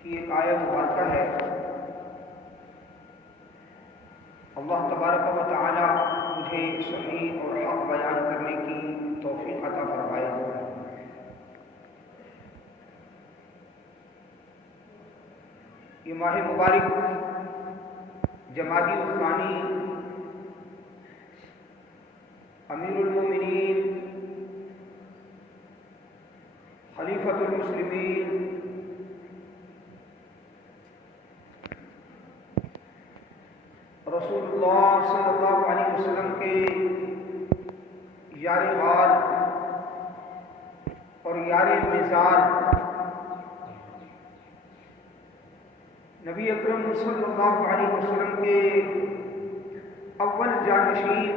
کی ایک آیت مبارکہ ہے۔ اللہ تبارک و تعالی مجھے صحیح اور حق بیان کرنے کی توفیق عطا فرمائے۔ یہ ماہ مبارک جمادی الثانی امیر المومنین خلیفۃ المسلمین رسول اللہ صلی اللہ علیہ وسلم کے یار غار اور یار مزار نبی اکرم صلی اللہ علیہ وسلم کے اول جانشین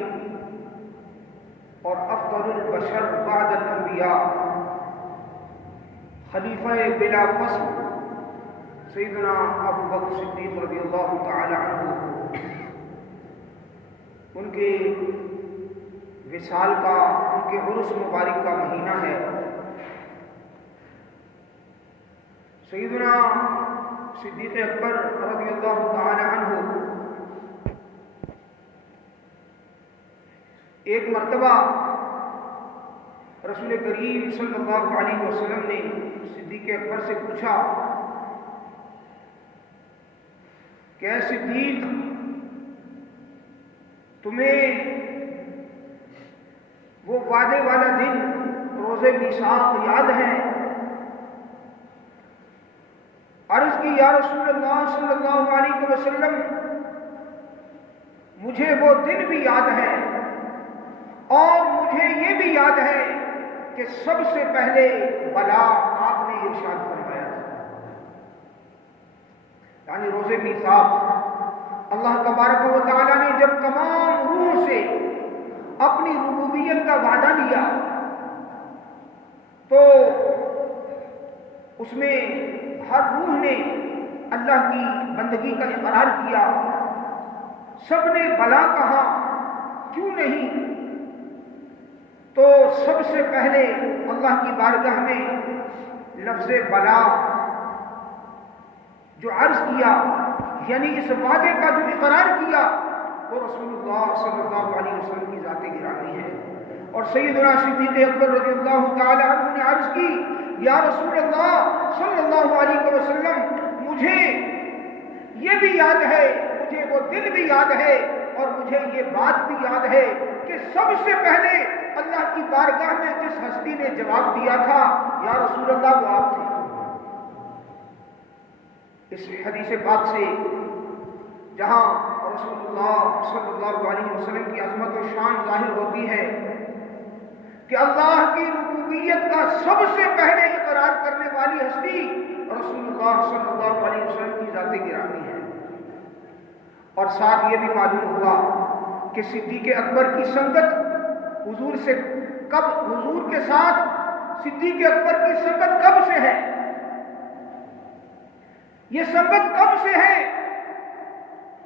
اور افضل البشر بعد الانبیاء خلیفہ بلا فصل سیدنا ابو بکر صدیق رضی اللہ تعالی عنہ ان کے وصال کا، ان کے عرس مبارک کا مہینہ ہے۔ سیدنا صدیق اکبر رضی اللہ تعالی عنہ ایک مرتبہ رسول کریم صلی اللہ علیہ وسلم نے صدیق اکبر سے پوچھا کہ اے صدیق، تمہیں وہ وعدے والا دن روز میثاق یاد ہے؟ عرض کی یا رسول اللہ صلی اللہ علیہ وسلم، مجھے وہ دن بھی یاد ہے اور مجھے یہ بھی یاد ہے کہ سب سے پہلے بلا آپ نے ارشاد فرمایا تھا، یعنی روز میثاق۔ اللہ تبارک و تعالیٰ نے جب تمام روحوں سے اپنی ربوبیت کا وعدہ لیا تو اس میں ہر روح نے اللہ کی بندگی کا اقرار کیا، سب نے بلا کہا، کیوں نہیں؟ تو سب سے پہلے اللہ کی بارگاہ میں لفظ بلا جو عرض کیا، یعنی اس وعدے کا جو اقرار کیا، وہ رسول اللہ صلی اللہ علیہ وسلم کی ذات گرامی ہے۔ اور سیدنا صدیق اکبر رضی اللہ تعالی عنہ نے عرض کی یا رسول اللہ صلی اللہ علیہ وسلم، مجھے یہ بھی یاد ہے، مجھے وہ دن بھی یاد ہے اور مجھے یہ بات بھی یاد ہے کہ سب سے پہلے اللہ کی بارگاہ میں جس ہستی نے جواب دیا تھا یا رسول اللہ، وہ آپ تھے۔ اس حدیث پاک سے جہاں رسول اللہ صلی اللہ علیہ وسلم کی عظمت و شان ظاہر ہوتی ہے کہ اللہ کی ربوبیت کا سب سے پہلے اقرار کرنے والی ہستی رسول اللہ صلی اللہ علیہ وسلم کی ذات گرامی ہے۔ اور ساتھ یہ بھی معلوم ہوا کہ صدیق اکبر کی سنگت حضور سے کب، حضور کے ساتھ صدیق اکبر کی سنگت کب سے ہے، یہ سنگت کب سے ہے،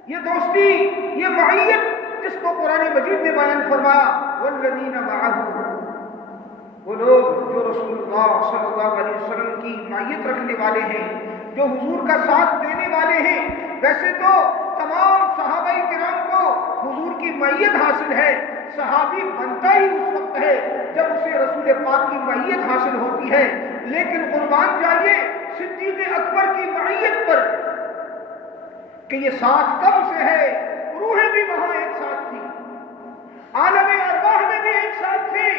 یہ دوستی، یہ معیت جس کو قرآن مجید نے بیان فرمایا والذین معہ، وہ لوگ جو رسول اللہ صلی اللہ علیہ وسلم کی معیت رکھنے والے ہیں، جو حضور کا ساتھ دینے والے ہیں۔ ویسے تو تمام صحابہ کرام کو حضور کی معیت حاصل ہے، صحابی بنتا ہی اس وقت ہے جب اسے رسول پاک کی معیت حاصل ہوتی ہے، لیکن قربان جائیے صدیق اکبر کی معیت پر کہ یہ ساتھ کب سے ہے، روحیں بھی وہاں ایک ساتھ تھی، عالم ارواح میں بھی ایک ساتھ تھے۔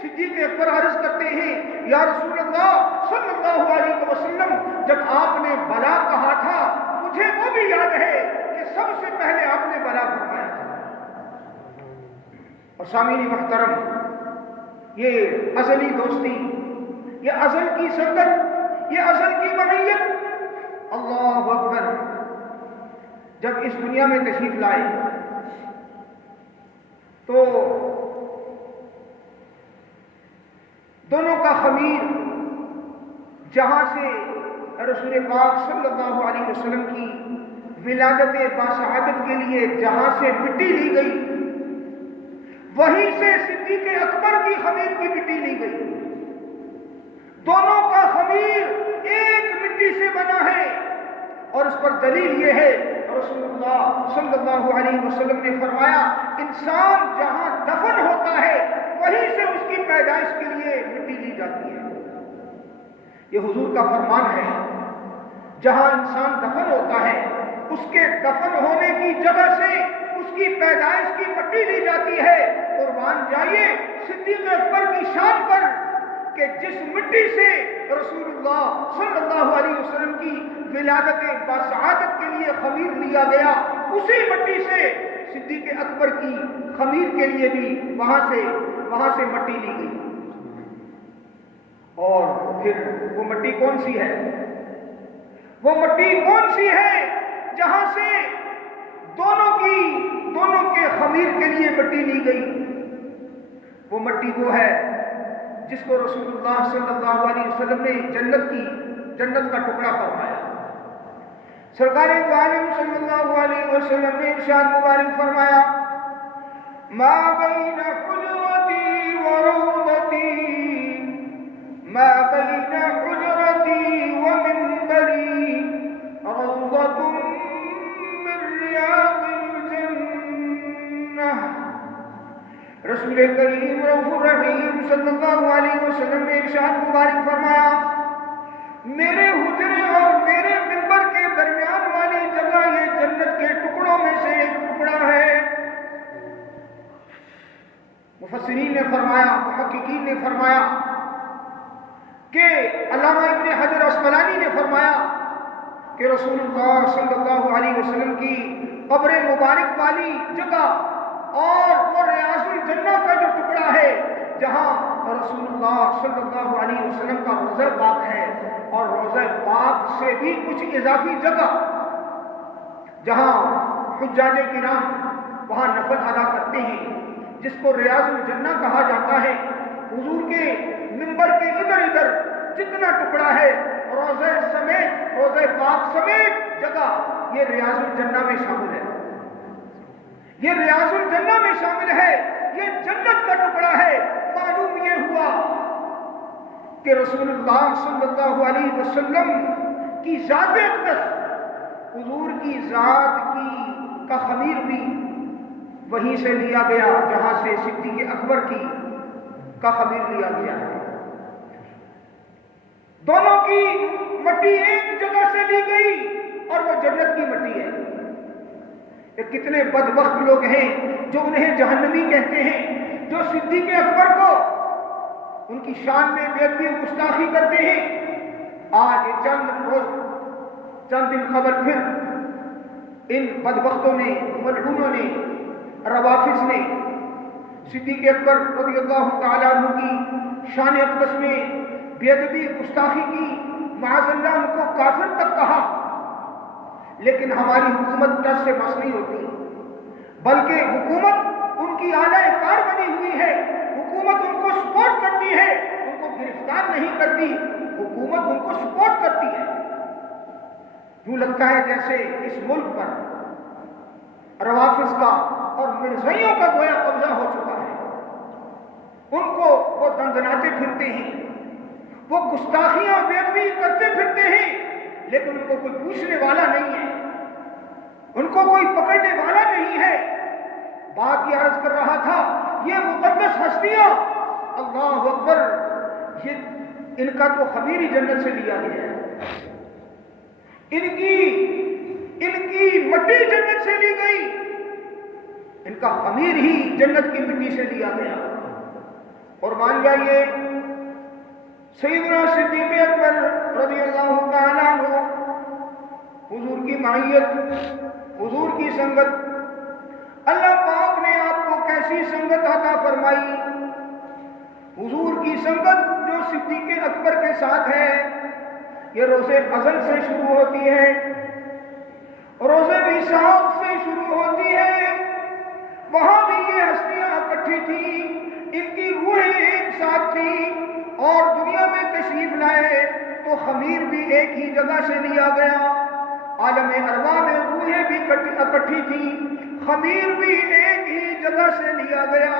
صدیق اکبر عرض کرتے ہیں یا رسول اللہ صلی اللہ علیہ وسلم، جب آپ نے بلا کہا تھا مجھے وہ بھی یاد ہے کہ سب سے پہلے آپ نے بلا فرمایا تھا۔ اور سامعین محترم، یہ ازلی دوستی، یہ ازل کی سنگت، یہ ازل کی معیت، اللہ اکبر، جب اس دنیا میں تشریف لائے تو دونوں کا خمیر جہاں سے رسول پاک صلی اللہ علیہ وسلم کی ولادت باسعادت کے لیے جہاں سے مٹی لی گئی، وہیں سے صدیق اکبر کی خمیر کی مٹی لی گئی۔ دونوں کا خمیر ایک مٹی سے بنا ہے، اور اس پر دلیل یہ ہے رسول اللہ صلی اللہ علیہ وسلم نے فرمایا انسان جہاں دفن ہوتا ہے وہیں سے اس کی پیدائش کے لیے مٹی لی جاتی ہے. یہ حضور کا فرمان ہے. جہاں انسان دفن ہوتا ہے اس کے دفن ہونے کی جگہ سے اس کی پیدائش کی مٹی لی جاتی ہے. قربان جائیے صدیق اکبر کی شان پر کہ جس مٹی سے رسول اللہ صلی اللہ علیہ وسلم کی ولادت بسعادت کے لیے خمیر لیا گیا اسی مٹی سے صدیق اکبر کی خمیر کے لیے بھی وہاں سے مٹی لی گئی. اور پھر وہ مٹی کون سی ہے؟ وہ مٹی کون سی ہے جہاں سے دونوں کے خمیر کے لیے مٹی لی گئی؟ وہ مٹی وہ ہے جس کو رسول اللہ صلی اللہ علیہ وسلم نے جنت کا ٹکڑا فرمایا. سرکار دو عالم صلی اللہ علیہ وسلم نے ارشاد مبارک فرمایا ما بین حجرتی و روضتی ما بین حجرتی و منبری روضۃ من ریاض الجنہ. رسول کریم رؤوف الرحیم صلی اللہ علیہ وسلم نے ارشاد مبارک فرمایا میرے حجرے اور میرے منبر کے درمیان والی جگہ یہ جنت کے ٹکڑوں میں سے ایک ٹکڑا ہے. مفسرین نے فرمایا محققین نے فرمایا کہ علامہ ابن حجر اسقلانی نے فرمایا کہ رسول اللہ صلی اللہ علیہ وسلم کی قبر مبارک والی جگہ اور وہ ریاض الجنہ کا جو ٹکڑا ہے جہاں رسول اللہ صلی اللہ علیہ وسلم کا روضہ پاک ہے اور روضہ پاک سے بھی کچھ اضافی جگہ جہاں حجاج کرام وہاں نفل ادا کرتے ہیں جس کو ریاض الجنہ کہا جاتا ہے. حضور کے منبر کے ادھر ادھر جتنا ٹکڑا ہے روضہ پاک سمیت جگہ یہ ریاض الجنہ میں شامل ہے. یہ ریاض الجنہ میں شامل ہے. یہ جنت کا ٹکڑا ہے. معلوم یہ ہوا کہ رسول اللہ صلی اللہ علیہ وسلم کی ذات اقدس حضور کی ذات کا خمیر بھی وہیں سے لیا گیا جہاں سے صدیق اکبر کا خمیر لیا گیا ہے. دونوں کی مٹی ایک جگہ سے لی گئی اور وہ جنت کی مٹی ہے. یہ کتنے بدبخت لوگ ہیں جو انہیں جہنمی کہتے ہیں جو صدیق اکبر کو ان کی شان میں بے ادبی و گستاخی کرتے ہیں. آج چند دن قبل پھر ان بدبختوں نے ملعونوں نے روافض نے صدیق اکبر رضی اللہ تعالیٰ عنہ کی شان اقدس میں بے ادبی گستاخی کی معاذ اللہ ان کو کافر تک کہا. لیکن ہماری حکومت ٹس سے بس نہیں ہوتی بلکہ حکومت ان کی اعلی کار بنی ہوئی ہے. حکومت ان کو سپورٹ کرتی ہے ان کو گرفتار نہیں کرتی. حکومت ان کو سپورٹ کرتی ہے. یوں لگتا ہے جیسے اس ملک پر روافض کا اور مرزائیوں کا گویا قبضہ ہو چکا ہے. ان کو وہ دندناتے پھرتے ہیں وہ گستاخیاں بے ادبی کرتے پھرتے ہیں لیکن ان کو کوئی پوچھنے والا نہیں ہے. ان کو کوئی پکڑنے والا نہیں ہے. بات یہ عرض کر رہا تھا یہ مقدس ہستیاں اللہ اکبر یہ ان کا تو خمیر ہی جنت سے لیا گیا ہے. ان کی مٹی جنت سے لی گئی. ان کا خمیر ہی جنت کی مٹی سے لیا گیا. اور مان جائیے سیدنا صدیق اکبر رضی اللہ تعالیٰ عنہ حضور کی معیت حضور کی سنگت اللہ پاک نے آپ کو کیسی سنگت عطا فرمائی. حضور کی سنگت جو صدیق اکبر کے ساتھ ہے یہ روز ازل سے شروع ہوتی ہے روز میثاق سے شروع ہوتی ہے. وہاں بھی یہ ہستیاں اکٹھی تھیں ان کی روحیں ایک ساتھ تھیں اور دنیا میں تشریف لائے تو خمیر بھی ایک ہی جگہ سے لیا گیا. عالم ارواح میں روحیں بھی اکٹھی تھیں خمیر بھی ایک ہی جگہ سے لیا گیا.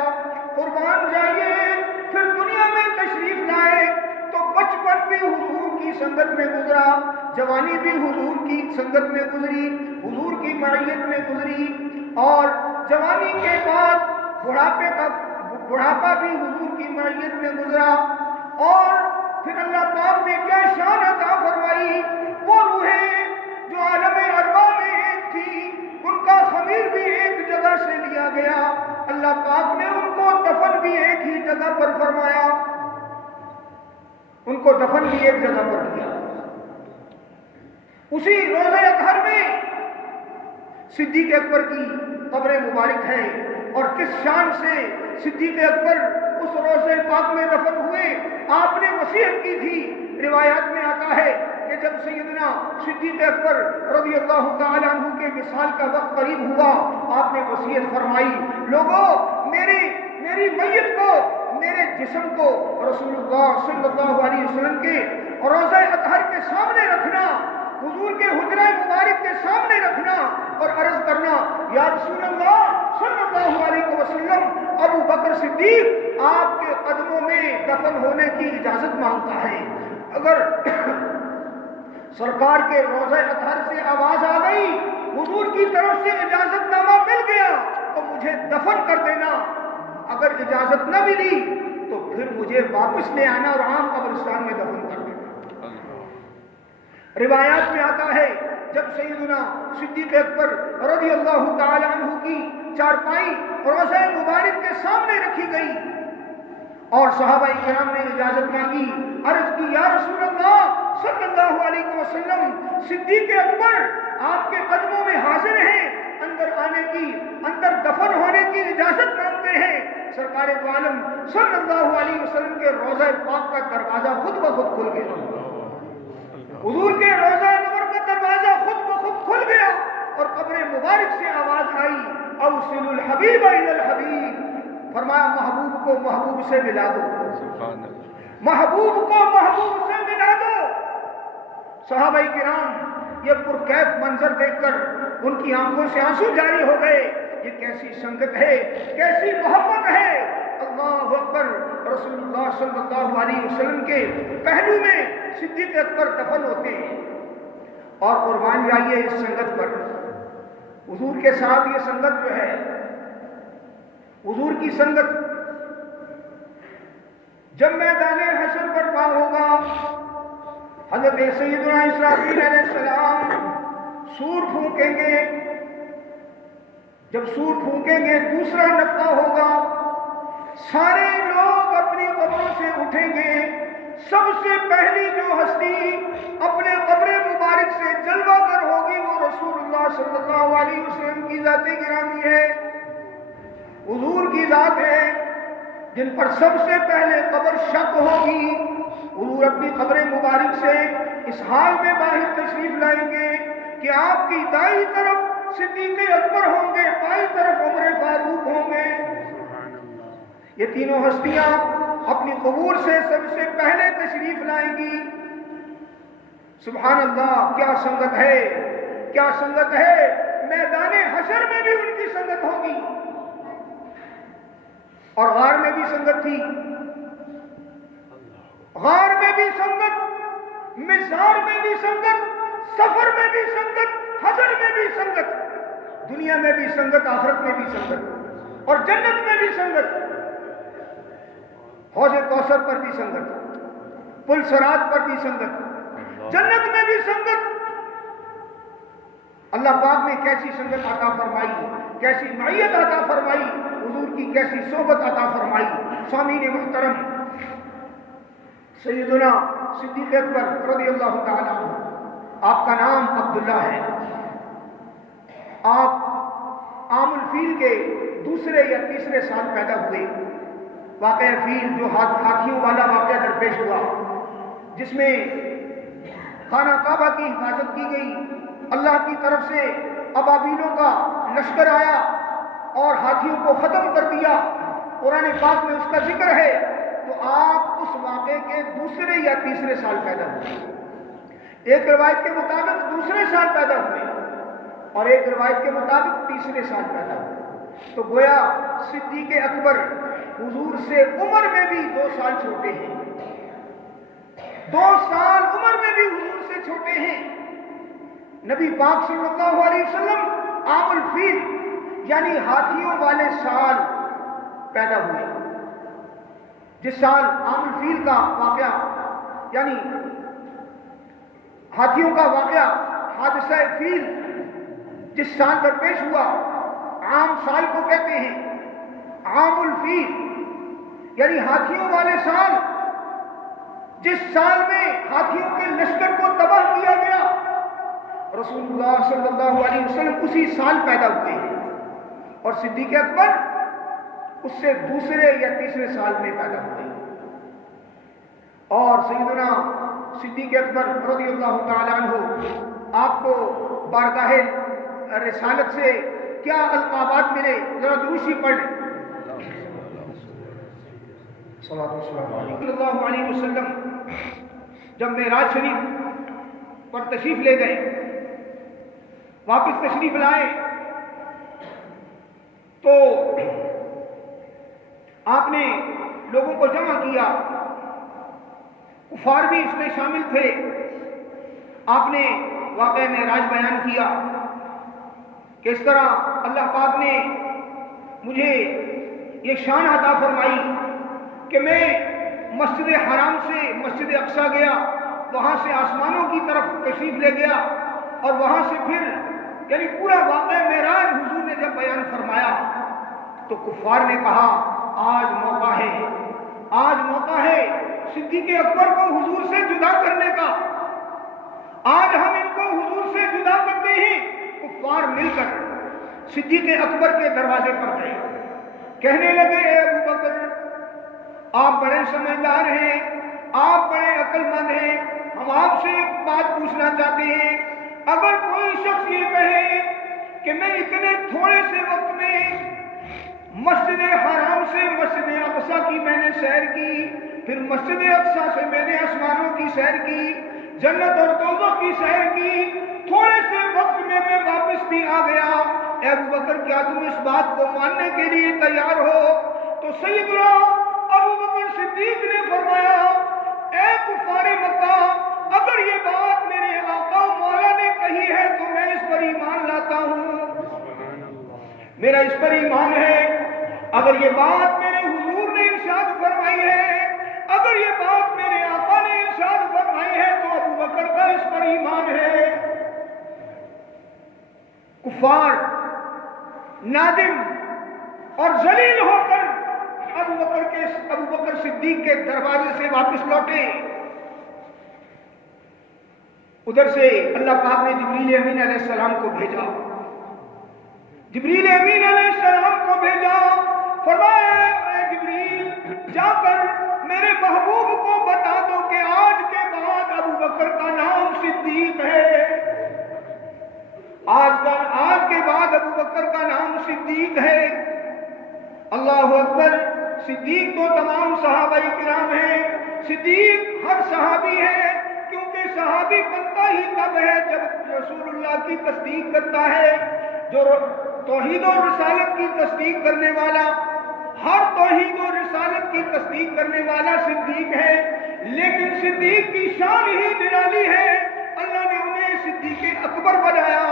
قربان جائیے پھر دنیا میں تشریف لائے تو بچپن بھی حضور کی سنگت میں گزرا، جوانی بھی حضور کی سنگت میں گزری، حضور کی معیت میں گزری، اور جوانی کے بعد بڑھاپا بھی حضور کی معیت میں گزرا، اور پھر اللہ پاک نے کیا شان عطا فرمائی، وہ روحیں جو عالم ارواح میں ایک تھی، ان کا خمیر بھی ایک جگہ سے لیا گیا، اللہ پاک نے ان کو دفن بھی ایک ہی جگہ پر فرمایا، ان کو دفن بھی ایک جگہ پر کیا۔ اسی روضہ اطہر میں صدیق اکبر کی قبر مبارک ہے، اور کس شان سے صدیق اکبر اس روضہ پاک میں دفن ہوئے۔ آپ نے وصیت کی تھی، روایات میں آتا ہے کہ جب سیدنا صدیق اکبر رضی اللہ تعالیٰ عنہ کے وصال کا وقت قریب ہوا، آپ نے وصیت فرمائی، لوگوں میری میت کو، میرے جسم کو رسول اللہ صلی اللہ علیہ وسلم کے روضہ اطہر کے سامنے رکھنا، حضور کے حجرہ مبارک کے سامنے رکھنا، اور عرض کرنا، یا رسول اللہ صلی اللہ علیہ وسلم، ابو بکر صدیق آپ کے قدموں میں دفن ہونے کی اجازت مانگتا ہے۔ اگر سرکار کے روضہ اطہر سے آواز آ گئی، حضور کی طرف سے اجازت نامہ مل گیا تو مجھے دفن کر دینا، اگر اجازت نہ ملی تو پھر مجھے واپس لے آنا اور عام قبرستان میں دفن کر دینا۔ روایات میں آتا ہے جب سیدنا صدیق اکبر رضی اللہ تعالی عنہ کی چارپائی روضہ مبارک کے سامنے رکھی گئی اور صحابہ کرام نے اجازت مانگی، عرض کی، یا رسول اللہ صلی اللہ علیہ وسلم، صدیق اکبر آپ کے قدموں میں حاضر ہیں، اندر آنے کی، اندر دفن ہونے کی اجازت مانگتے ہیں۔ سرکار دو عالم صلی اللہ علیہ وسلم کے روضہ پاک کا دروازہ خود بخود کھل گیا، حضور کے روضہ انور کا دروازہ خود بخود کھل گیا، اور قبر مبارک سے آواز آئی، اوصل الحبیب الی الحبیب، فرمایا محبوب کو محبوب سے ملا دو، محبوب کو محبوب سے ملا دو۔ صحابہ کرام یہ پرکیف منظر دیکھ کر ان کی آنکھوں سے آنسو جاری ہو گئے، یہ کیسی سنگت ہے، کیسی محبت ہے، اللہ اکبر۔ رسول اللہ صلی اللہ علیہ وسلم کے پہلو میں صدیق اکبر دفن ہوتے ہیں، اور قربان جائیے اس سنگت پر، حضور کے ساتھ یہ سنگت جو ہے، حضور کی سنگت جب میدان حشر پر پا ہوگا، حضرت سیدنا اسرافیل علیہ السلام سور پھونکیں گے، جب سور پھونکیں گے دوسرا نفخہ ہوگا، سارے لوگ اپنی قبروں سے اٹھیں گے، سب سے پہلی جو ہستی اپنے قبر مبارک سے جلوہ گر ہوگی وہ رسول اللہ صلی اللہ علیہ وسلم کی ذات گرامی ہے، حضور کی ذات ہے، جن پر سب سے پہلے قبر شق ہوگی۔ حضور اپنی قبر مبارک سے اس حال میں باہر تشریف لائیں گے کہ آپ کی دائیں طرف صدیق اکبر ہوں گے، بائیں طرف عمر فاروق ہوں گے۔ یہ تینوں ہستیاں اپنی قبور سے سب سے پہلے تشریف لائیں گی۔ سبحان اللہ، کیا سنگت ہے، کیا سنگت ہے، میدان حشر میں بھی ان کی سنگت ہوگی، اور غار میں بھی سنگت تھی، غار میں بھی سنگت، مزار میں بھی سنگت، سفر میں بھی سنگت، حشر میں بھی سنگت، دنیا میں بھی سنگت، آخرت میں بھی سنگت، اور جنت میں بھی سنگت، حوض کوثر پر بھی سنگت، پل صراط پر بھی سنگت، جنت میں بھی سنگت۔ اللہ پاک نے کیسی سنگت عطا فرمائی، کیسی معیت عطا فرمائی، حضور کی کیسی صحبت عطا فرمائی۔ سامعین محترم، سیدنا صدیق اکبر رضی اللہ تعالیٰ عنہ، آپ کا نام عبداللہ ہے، آپ عام الفیل کے دوسرے یا تیسرے سال پیدا ہوئے۔ واقعہ فیل جو ہاتھیوں والا واقعہ درپیش ہوا، جس میں خانہ کعبہ کی حفاظت کی گئی، اللہ کی طرف سے ابابیلوں کا لشکر آیا اور ہاتھیوں کو ختم کر دیا، قرآن پاک میں اس کا ذکر ہے، تو آپ اس واقعے کے دوسرے یا تیسرے سال پیدا ہوئے۔ ایک روایت کے مطابق دوسرے سال پیدا ہوئے اور ایک روایت کے مطابق تیسرے سال پیدا ہوئے، تو گویا صدیق اکبر حضور سے عمر میں بھی 2 سال چھوٹے ہیں۔ 2 سال عمر میں بھی حضور سے چھوٹے ہیں۔ نبی پاک صلی اللہ علیہ وسلم عام الفیل یعنی ہاتھیوں والے سال پیدا ہوئے۔ جس سال عام الفیل کا واقعہ یعنی ہاتھیوں کا واقعہ حادثہ فیل جس سال پر پیش ہوا، عام سال کو کہتے ہیں، عام الفیل یعنی ہاتھیوں والے سال، جس سال میں ہاتھیوں کے لشکر کو تباہ کیا گیا، رسول اللہ صلی اللہ علیہ وسلم اسی سال پیدا ہوئے ہیں، اور صدیق اکبر اس سے دوسرے یا تیسرے سال میں پیدا ہوئے ہیں۔ اور سیدنا صدیق اکبر رضی اللہ تعالیٰ عنہ آپ کو بارگاہ رسالت سے کیا القابات ملے، ذرا دروشی پڑھ لیں۔ صلی اللہ علیہ وسلم جب معراج شریف پر تشریف لے گئے، واپس تشریف لائے، تو آپ نے لوگوں کو جمع کیا، کفار بھی اس میں شامل تھے۔ آپ نے واقعہ معراج بیان کیا کہ اس طرح اللہ پاک نے مجھے یہ شان عطا فرمائی کہ میں مسجد حرام سے مسجد اقصیٰ گیا، وہاں سے آسمانوں کی طرف تشریف لے گیا، اور وہاں سے پھر یعنی پورا واقعہ معراج حضور نے جب بیان فرمایا تو کفار نے کہا آج موقع ہے، آج موقع ہے صدیق اکبر کو حضور سے جدا کرنے کا، آج ہم ان کو حضور سے جدا کرتے ہیں۔ کفار مل کر صدیق اکبر کے دروازے پر گئے، کہنے لگے اے ابو بکر، آپ بڑے سمجھدار ہیں، آپ بڑے عقل مند ہیں، ہم آپ سے ایک بات پوچھنا چاہتے ہیں، اگر کوئی شخص یہ کہے کہ میں اتنے تھوڑے سے وقت میں مسجد حرام سے مسجد اقصیٰ کی میں نے سیر کی، پھر مسجد اقصیٰ سے میں نے آسمانوں کی سیر کی، جنت اور دوزخ کی سیر کی، تھوڑے سے وقت میں میں واپس بھی آ گیا، اے ابو بکر کیا تم اس بات کو ماننے کے لیے تیار ہو؟ تو سیدنا ابو بکر صدیق نے فرمایا اے کفار مکہ، اگر یہ بات میرے آقا مولا نے کہی ہے تو میں اس پر ایمان لاتا ہوں، میرا اس پر ایمان ہے۔ اگر یہ بات میرے حضور نے ارشاد فرمائی ہے، اگر یہ بات میرے آقا نے ارشاد فرمائی ہے تو ابو بکر کا اس پر ایمان ہے۔ کفار نادم اور ذلیل ہو کر ابو بکر صدیق کے دروازے سے واپس لوٹے۔ ادھر سے اللہ پاک نے جبریل امین علیہ السلام کو بھیجا، جبریل امین علیہ السلام کو بھیجا، فرمایا اے جبریل جا کر میرے محبوب کو بتا دو کہ آج کے بعد ابو بکر کا نام صدیق ہے، آج کے بعد ابو بکر کا نام صدیق ہے۔ اللہ اکبر، صدیق تو تمام صحابہ کرام ہیں، صدیق ہر صحابی ہے، کیونکہ صحابی بنتا ہی تب ہے جب رسول اللہ کی تصدیق کرتا ہے۔ جو توحید و رسالت کی تصدیق کرنے والا، ہر توحید و رسالت کی تصدیق کرنے والا صدیق ہے، لیکن صدیق کی شان ہی نرالی ہے، اللہ نے انہیں صدیق اکبر بنایا۔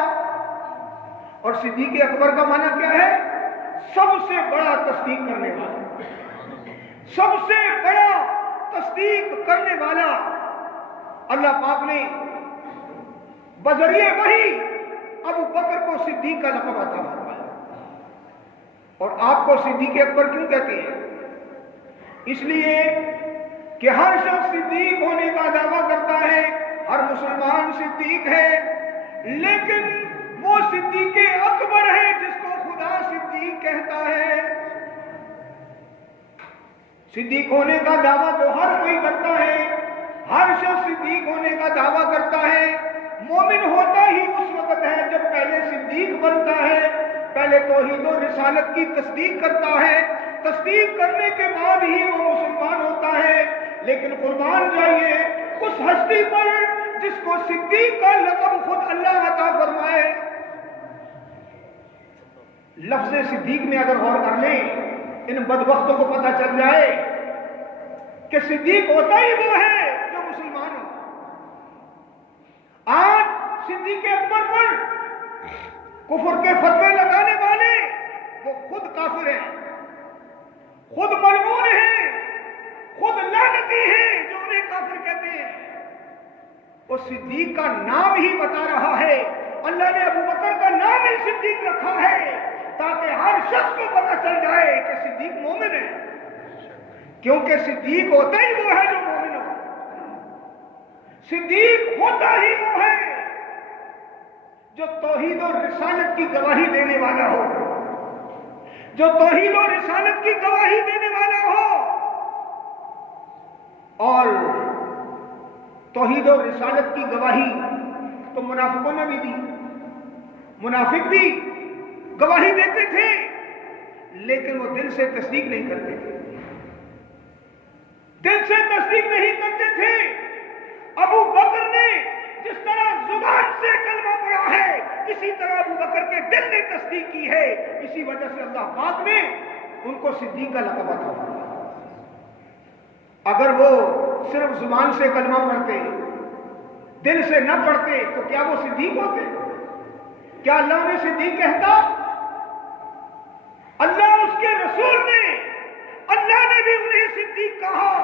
اور صدیق اکبر کا معنی کیا ہے؟ سب سے بڑا تصدیق کرنے والا، سب سے بڑا تصدیق کرنے والا۔ اللہ پاک نے بذریعہ وحی ابو بکر کو صدیق کا لقب عطا فرمایا۔ اور آپ کو صدیق اکبر کیوں کہتے ہیں؟ اس لیے کہ ہر شخص صدیق ہونے کا دعویٰ کرتا ہے، ہر مسلمان صدیق ہے، لیکن وہ صدیق اکبر ہے جس کو خدا صدیق کہتا ہے۔ صدیق ہونے کا دعویٰ تو ہر کوئی کرتا ہے، ہر شخص صدیق ہونے کا دعویٰ کرتا ہے۔ مومن ہوتا ہی اس وقت ہے جب پہلے صدیق بنتا ہے، پہلے توحید و رسالت کی تصدیق کرتا ہے، تصدیق کرنے کے بعد ہی وہ مسلمان ہوتا ہے۔ لیکن قربان جائیے اس ہستی پر جس کو صدیق کا لقب خود اللہ عطا فرمائے۔ لفظ صدیق میں اگر غور کر لیں، ان بدبختوں کو پتہ چل جائے کہ صدیق ہوتا ہی وہ ہے جو مسلمان صدیق اکبر پر کفر کے فتوے لگانے والے وہ خود کافر ہیں، خود ملعون ہیں، خود لعنتی ہیں جو انہیں کافر کہتے ہیں۔ وہ صدیق کا نام ہی بتا رہا ہے، اللہ نے ابو بکر کا نام ہی صدیق رکھا ہے تاکہ ہر شخص کو پتہ چل جائے کہ صدیق مومن ہے، کیونکہ صدیق ہوتا ہی وہ ہے جو مومن ہو، صدیق ہوتا ہی وہ ہے جو توحید اور رسالت کی گواہی دینے والا ہو، جو توحید اور رسالت کی گواہی دینے والا ہو۔ اور توحید اور رسالت کی گواہی تو منافقوں نے بھی دی، منافق بھی گواہی دیتے تھے لیکن وہ دل سے تصدیق نہیں کرتے تھے، دل سے تصدیق نہیں کرتے تھے۔ ابو بکر نے جس طرح زبان سے کلمہ پڑھا ہے اسی طرح ابو بکر کے دل نے تصدیق کی ہے، اسی وجہ سے اللہ پاک نے ان کو صدیق کا لقب عطا فرمایا۔ اگر وہ صرف زبان سے کلمہ پڑھتے، دل سے نہ پڑھتے تو کیا وہ صدیق ہوتے؟ کیا اللہ نے صدیق کہتا؟ اللہ اس کے رسول نے، اللہ نے بھی انہیں صدیق کہا،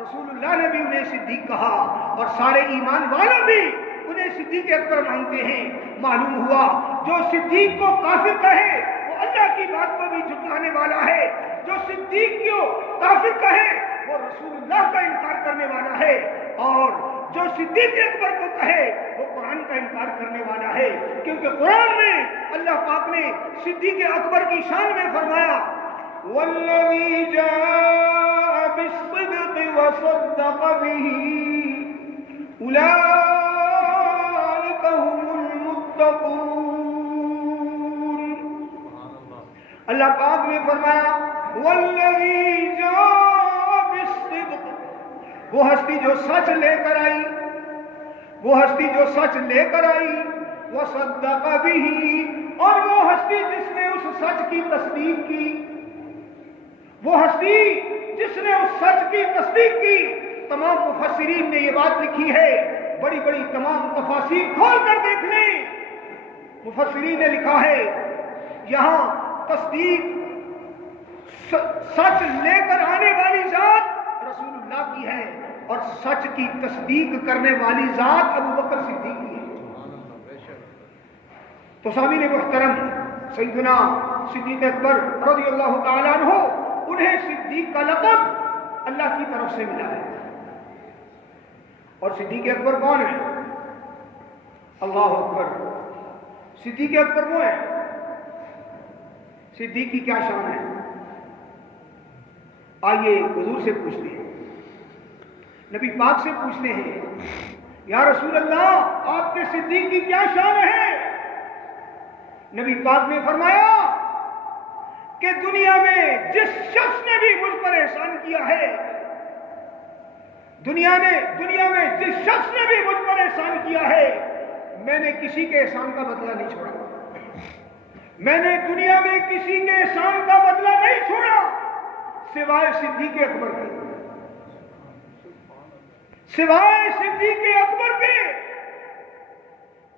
رسول اللہ نے بھی انہیں صدیق کہا، اور سارے ایمان والوں بھی انہیں صدیق اکبر مانتے ہیں۔ معلوم ہوا جو صدیق کو کافر کہے وہ اللہ کی بات کو بھی جھٹلانے والا ہے، جو صدیق کو کافر کہے وہ رسول اللہ کا انکار کرنے والا ہے، اور جو صدیق اکبر کو کہے وہ قرآن کا انکار کرنے والا ہے، کیونکہ قرآن میں اللہ پاک نے صدیق اکبر کی شان میں فرمایا والذی جاء بالصدق وصدق به اولئک هم المتقون۔ اللہ پاک نے فرمایا والذی جاء بالصدق، وہ ہستی جو سچ لے کر آئی، وہ ہستی جو سچ لے کر آئی، وصدق به، اور وہ ہستی جس نے اس سچ کی تصدیق کی، وہ ہستی جس نے اس سچ کی تصدیق کی۔ تمام مفسرین نے یہ بات لکھی ہے، بڑی بڑی تمام تفاسیر کھول کر دیکھ لیں، مفسرین نے لکھا ہے یہاں تصدیق سچ لے کر آنے والی ذات رسول اللہ کی ہے، اور سچ کی تصدیق کرنے والی ذات ابو بکر صدیق کی ہے۔ تو سامعین محترم، سیدنا صدیق اکبر رضی اللہ تعالیٰ عنہ، انہیں صدیق کا لقب اللہ کی طرف سے ملا ہے۔ اور صدیق اکبر کون ہے؟ اللہ اکبر، صدیق اکبر وہ ہے، صدیق کی کیا شان ہے؟ آئیے حضور سے پوچھتے ہیں، نبی پاک سے پوچھتے ہیں یا رسول اللہ آپ کے صدیق کی کیا شان ہے؟ نبی پاک نے فرمایا کہ دنیا میں جس شخص نے بھی مجھ پر احسان کیا ہے، دنیا میں جس شخص نے بھی مجھ پر احسان کیا ہے، میں نے کسی کے احسان کا بدلہ نہیں چھوڑا، میں نے دنیا میں کسی کے احسان کا بدلہ نہیں چھوڑا سوائے صدیق اکبر کے، سوائے صدیق اکبر کے،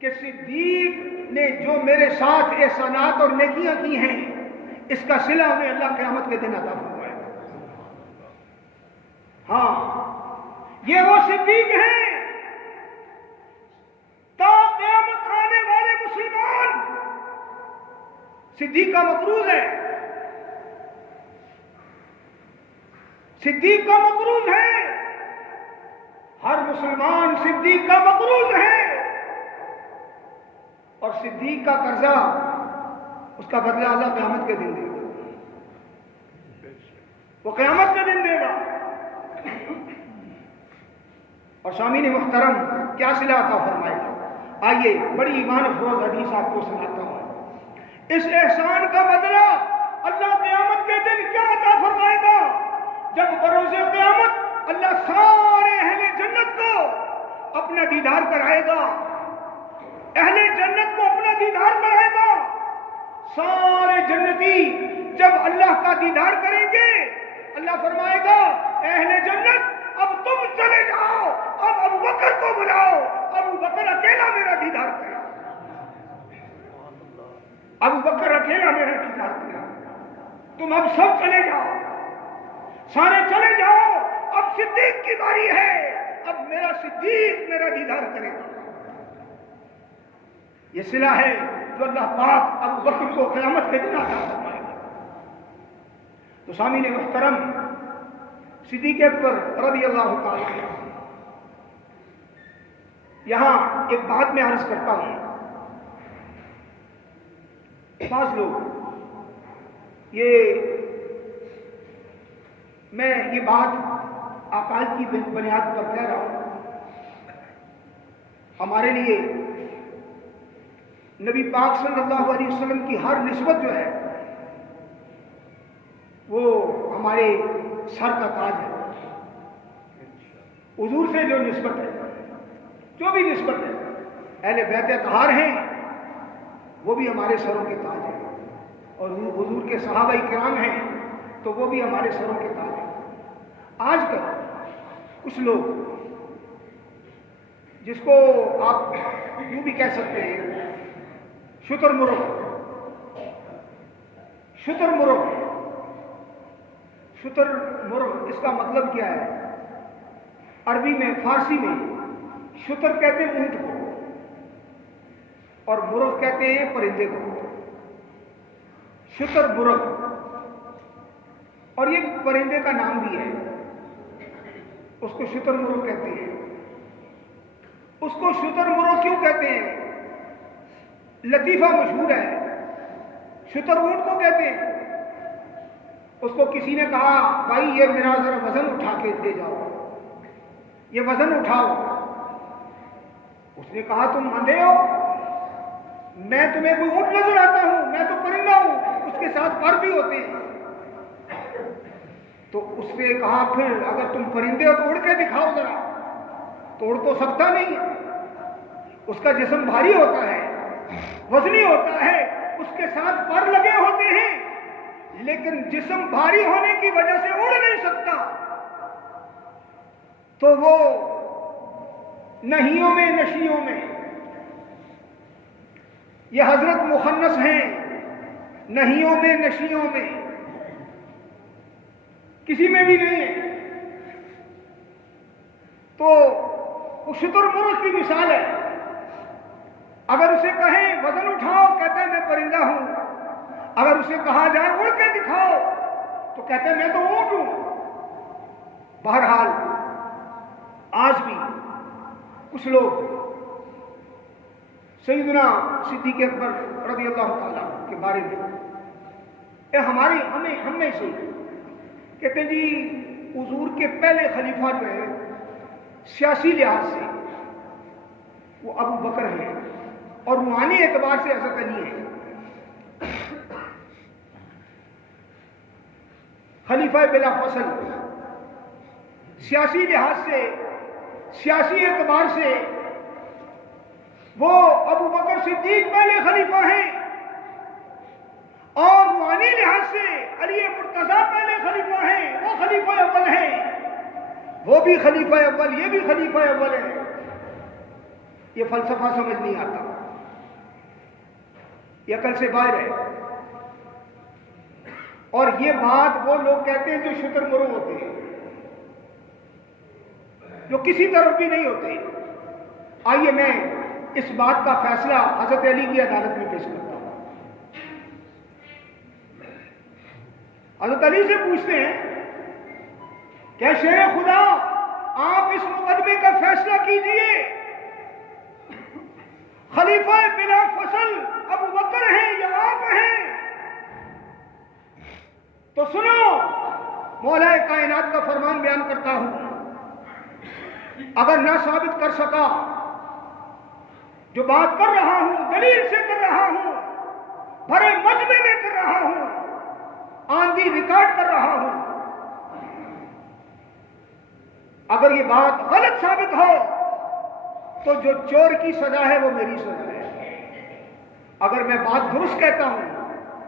کہ صدیق نے جو میرے ساتھ احسانات اور نیکیاں کی ہیں اس کا صلہ انہیں اللہ قیامت کے دن عطا فرمائے گا۔ ہاں، یہ وہ صدیق ہیں تا قیامت آنے والے مسلمان صدیق کا مقروض ہے، صدیق کا مقروض ہے، ہر مسلمان صدیق کا مقروض ہے، اور صدیق کا قرضہ اس کا بدلہ اللہ قیامت کے دن دے گا، وہ قیامت کے دن دے گا۔ اور سامعین محترم، کیا صلہ عطا فرمائے گا؟ آئیے بڑی ایمان افروز حدیث آپ کو سناتا ہوں، اس احسان کا بدلہ اللہ قیامت کے دن کیا عطا فرمائے گا؟ جب بروز قیامت اللہ سارے اہل جنت کو اپنا دیدار کرائے گا، اہل جنت کو اپنا دیدار کرائے گا، سارے جنتی جب اللہ کا دیدار کریں گے اللہ فرمائے گا اہل جنت اب تم چلے جاؤ، اب ابو بکر کو بلاؤ، ابو بکر اکیلا میرا دیدار ابو بکر اکیلا میرا دیدار کیا، تم اب سب چلے جاؤ، سارے چلے جاؤ، اب صدیق کی باری ہے، اب میرا صدیق میرا دیدار کرے گا۔ یہ صلہ ہے جو اللہ پاک ابو بکر کو قیامت کے دن عطا فرمائے گا۔ تو سامعین محترم، صدیق اکبر رضی اللہ تعالیٰ عنہ، یہاں ایک بات میں عرض کرتا ہوں، بعض لوگ میں یہ بات عقائد کی بنیاد پر کہہ رہا ہوں، ہمارے لیے نبی پاک صلی اللہ علیہ وسلم کی ہر نسبت جو ہے وہ ہمارے سر کا تاج ہے۔ حضور سے جو نسبت ہے، جو بھی نسبت ہے، اہل بیت اطہار ہیں وہ بھی ہمارے سروں کے تاج ہیں، اور حضور کے صحابہ کرام ہیں تو وہ بھی ہمارے سروں کے تاج ہیں۔ آج کل کچھ لوگ جس کو آپ یوں بھی کہہ سکتے ہیں شتر مرغ، شتر مرغ، شتر مرغ، اس کا مطلب کیا ہے؟ عربی میں، فارسی میں شتر کہتے ہیں اونٹ کو، اور مرغ کہتے ہیں پرندے کو، شتر مرغ، اور یہ پرندے کا نام بھی ہے، اس کو شتر مرغ کہتے ہیں۔ اس کو شتر مرغ کیوں کہتے ہیں؟ لطیفہ مشہور ہے، شتر اونٹ کو کہتے ہیں۔ اس کو کسی نے کہا بھائی یہ میرا ذرا وزن اٹھا کے دے جاؤ، یہ وزن اٹھاؤ۔ اس نے کہا تم اندھے ہو؟ میں تمہیں کوئی اونٹ نظر آتا ہوں؟ میں تو پرندہ ہوں، اس کے ساتھ پر بھی ہوتے ہیں۔ تو اس نے کہا پھر اگر تم پرندے ہو تو اڑ کے دکھاؤ ذرا۔ تو اڑ تو سکتا نہیں ہے، اس کا جسم بھاری ہوتا ہے، وزنی ہوتا ہے، اس کے ساتھ پر لگے ہوتے ہیں، لیکن جسم بھاری ہونے کی وجہ سے اڑ نہیں سکتا۔ تو وہ نہیوں میں نشیوں میں، یہ حضرت مخنث ہیں، نہیوں میں نشیوں میں، کسی میں بھی نہیں ہے۔ تو وہ شتر مرغ کی مثال ہے، اگر اسے کہیں وزن اٹھاؤ کہتا ہے میں پرندہ ہوں، اگر اسے کہا جائے اڑ کے دکھاؤ تو کہتا ہے میں تو اونٹ ہوں۔ بہرحال آج بھی کچھ لوگ سیدنا صدیق اکبر رضی اللہ تعالیٰ کے بارے میں ہم میں سے کہتے ہیں جی حضور کے پہلے خلیفہ جو ہے سیاسی لحاظ سے وہ ابو بکر ہیں، اور روحانی اعتبار سے حضرت علی ہے۔ خلیفہ بلا فصل، سیاسی لحاظ سے، سیاسی اعتبار سے وہ ابو بکر صدیق پہلے خلیفہ ہیں، اور روحانی لحاظ سے علی مرتضیٰ پہلے خلیفہ ہیں، وہ خلیفہ اول ہیں، وہ بھی خلیفہ اول، یہ بھی خلیفہ اول ہے۔ یہ فلسفہ سمجھ نہیں آتا، یہ عقل سے باہر ہے۔ اور یہ بات وہ لوگ کہتے ہیں جو شتر مرغ ہوتے ہیں، جو کسی طرف بھی نہیں ہوتے۔ آئیے میں اس بات کا فیصلہ حضرت علی کی عدالت میں پیش کرتا ہوں۔ حضرت علی سے پوچھتے ہیں کہ شیر خدا آپ اس مقدمے کا فیصلہ کیجئے، خلیفہ بلا فصل ابو بکر ہیں یا آپ ہیں؟ تو سنو، مولا کائنات کا فرمان بیان کرتا ہوں، اگر نہ ثابت کر سکا، جو بات کر رہا ہوں دلیل سے کر رہا ہوں، بھرے مجمع میں کر رہا ہوں، آن دی ریکارڈ کر رہا ہوں، اگر یہ بات غلط ثابت ہو تو جو چور کی سزا ہے وہ میری سزا ہے، اگر میں بات درست کہتا ہوں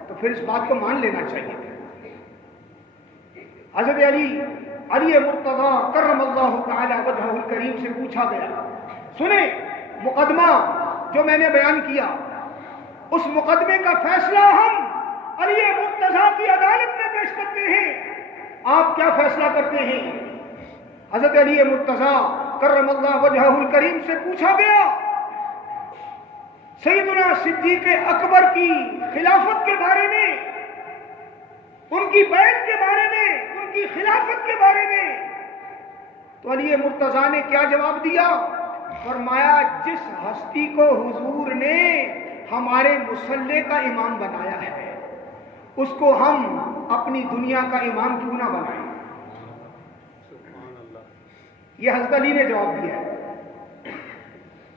تو پھر اس بات کو مان لینا چاہیے۔ حضرت علی مرتضیٰ کرم اللہ تعالی وجہہ الکریم سے پوچھا گیا، سنیں مقدمہ جو میں نے بیان کیا، اس مقدمے کا فیصلہ ہم علی مرتضیٰ کی عدالت میں پیش کرتے ہیں، آپ کیا فیصلہ کرتے ہیں؟ حضرت علی مرتضیٰ کرم اللہ وجہہ الکریم سے پوچھا گیا سیدنا صدیق اکبر کی خلافت کے بارے میں، ان کی بیعت کے بارے میں، ان کی خلافت کے بارے میں، تو علی مرتضیٰ نے کیا جواب دیا؟ فرمایا جس ہستی کو حضور نے ہمارے مصلی کا امام بنایا ہے اس کو ہم اپنی دنیا کا امام کیوں نہ بنائیں؟ یہ حضرت علی نے جواب دیا ہے۔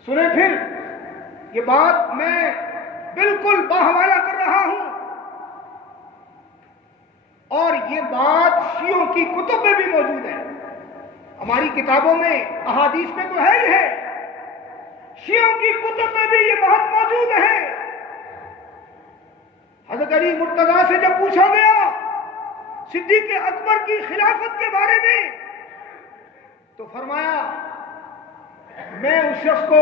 سنیں پھر یہ بات میں بالکل باحوالہ کر رہا ہوں، اور یہ بات شیعوں کی کتب میں بھی موجود ہے، ہماری کتابوں میں احادیث میں تو ہے ہی ہے، شیعوں کی کتب میں بھی یہ بات موجود ہے۔ حضرت علی مرتضیٰ سے جب پوچھا گیا صدیق اکبر کی خلافت کے بارے میں تو فرمایا میں اس شخص کو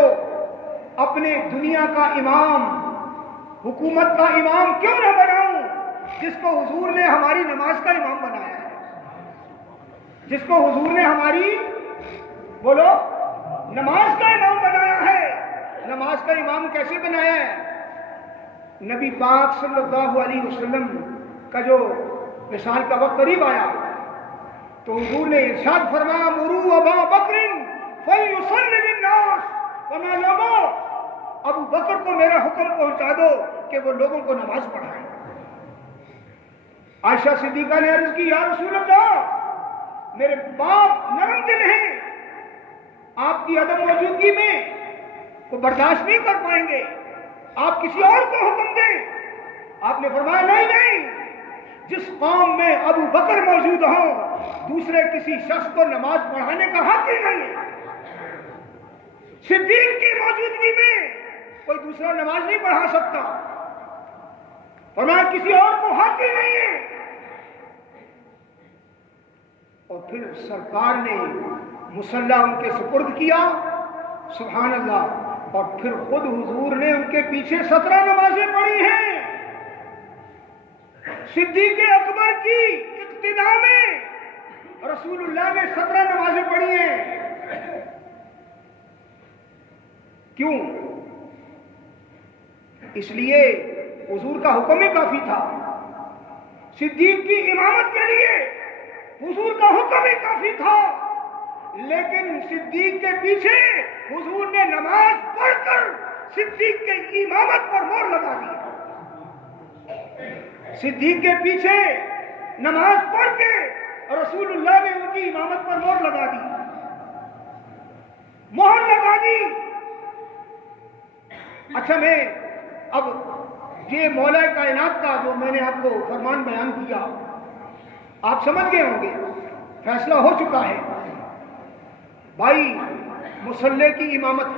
اپنے دنیا کا امام، حکومت کا امام کیوں نہ بناؤں جس کو حضور نے ہماری نماز کا امام بنایا ہے، جس کو حضور نے ہماری بولو نماز کا امام بنایا ہے۔ نماز کا امام کیسے بنایا ہے؟ نبی پاک صلی اللہ علیہ وسلم کا جو وصال کا وقت قریب آیا تو حضور نے ارشاد فرمایا مروا ابا بکر فلیصلی بالناس، وما لوگوں ابو بکر کو میرا حکم پہنچا دو کہ وہ لوگوں کو نماز پڑھائیں۔ عائشہ صدیقہ نے عرض کی یا رسول اللہ میرے باپ نرم دل ہیں، آپ کی عدم موجودگی میں وہ برداشت نہیں کر پائیں گے، آپ کسی اور کو حکم دیں۔ آپ نے فرمایا نہیں نہیں، جس قوم میں ابو بکر موجود ہوں دوسرے کسی شخص کو نماز پڑھانے کا حق ہی نہیں ہے۔ صدیق کی موجودگی میں کوئی دوسرا نماز نہیں پڑھا سکتا، فرمایا کسی اور کو حق ہی نہیں ہے۔ اور پھر سرکار نے مصلی ان کے سپرد کیا، سبحان اللہ، اور پھر خود حضور نے ان کے پیچھے 17 نمازیں پڑھی ہیں۔ صدیق اکبر کی اقتداء میں رسول اللہ نے 17 نمازیں پڑھی ہیں۔ کیوں؟ اس لیے حضور کا حکم ہی کافی تھا، صدیق کی امامت کے لیے حضور کا حکم ہی کافی تھا، لیکن صدیق کے پیچھے حضور نے نماز پڑھ کر صدیق کے امامت پر مہر لگا دی۔ صدیق کے پیچھے نماز پڑھ کے رسول اللہ نے ان کی امامت پر مہر لگا دی، مہر لگا دی۔ اچھا میں اب یہ مولا کائنات کا جو میں نے آپ کو فرمان بیان کیا آپ سمجھ گئے ہوں گے، فیصلہ ہو چکا ہے۔ بھائی مصلی کی امامت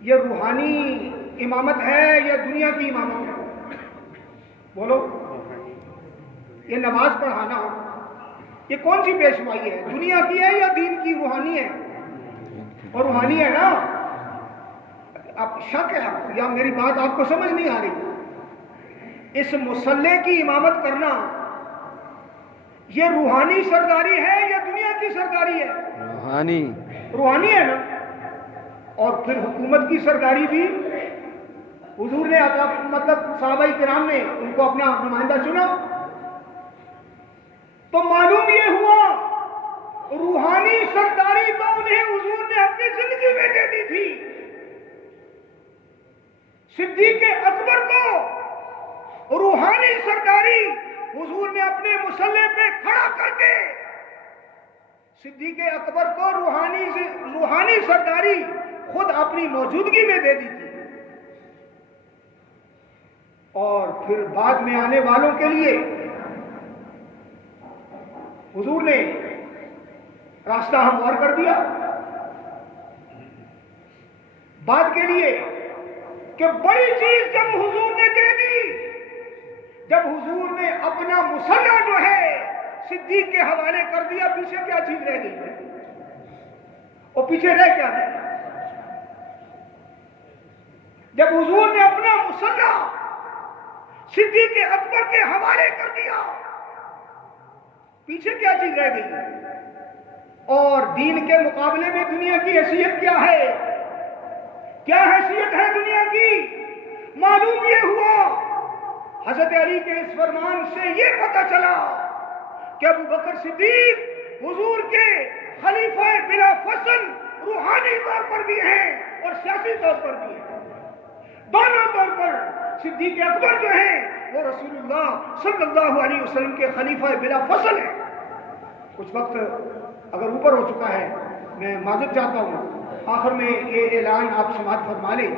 یہ روحانی امامت ہے یا دنیا کی امامت ہے؟ بولو، یہ نماز پڑھانا یہ کون سی پیشوائی ہے؟ دنیا کی ہے یا دین کی؟ روحانی ہے، اور روحانی ہے نا۔ اب شک ہے آپ یا میری بات آپ کو سمجھ نہیں آ رہی؟ اس مصلی کی امامت کرنا یہ روحانی سرداری ہے یا دنیا کی سرداری ہے؟ روحانی ہے نا۔ اور پھر حکومت کی سرداری بھی حضور نے مطلب صحابہ کرام نے ان کو اپنا نمائندہ چنا، تو معلوم یہ ہوا روحانی سرداری تو انہیں حضور نے اپنی زندگی میں دے دی تھی۔ صدیق اکبر کو روحانی سرداری حضور نے اپنے مصلی پہ کھڑا کر کے صدیق اکبر کو روحانی سرداری خود اپنی موجودگی میں دے دی تھی، اور پھر بعد میں آنے والوں کے لیے حضور نے راستہ ہموار کر دیا۔ بعد کے لیے کہ بڑی چیز جب حضور نے دے دی، جب حضور نے اپنا مصلی جو ہے صدیق کے حوالے کر دیا، پیچھے کیا چیز رہ گئی ہے؟ اور پیچھے رہ کیا گیا؟ جب حضور نے اپنا مصلح صدیق اکبر کے حوالے کر دیا، پیچھے کیا چیز رہ گئی؟ اور دین کے مقابلے میں دنیا کی حیثیت کیا ہے؟ کیا حیثیت ہے دنیا کی؟ معلوم یہ ہوا حضرت علی کے اس فرمان سے یہ پتہ چلا کہ ابو بکر صدیق حضور کے خلیفہ بلا فصل روحانی طور پر بھی ہیں اور سیاسی طور پر بھی ہیں، دونوں طور پر صدیق اکبر جو ہیں وہ رسول اللہ صلی اللہ علیہ وسلم کے خلیفہ بلا فصل ہیں۔ کچھ وقت اگر اوپر ہو چکا ہے، میں معذرت چاہتا ہوں، آخر میں یہ اعلان آپ سماعت فرما لیں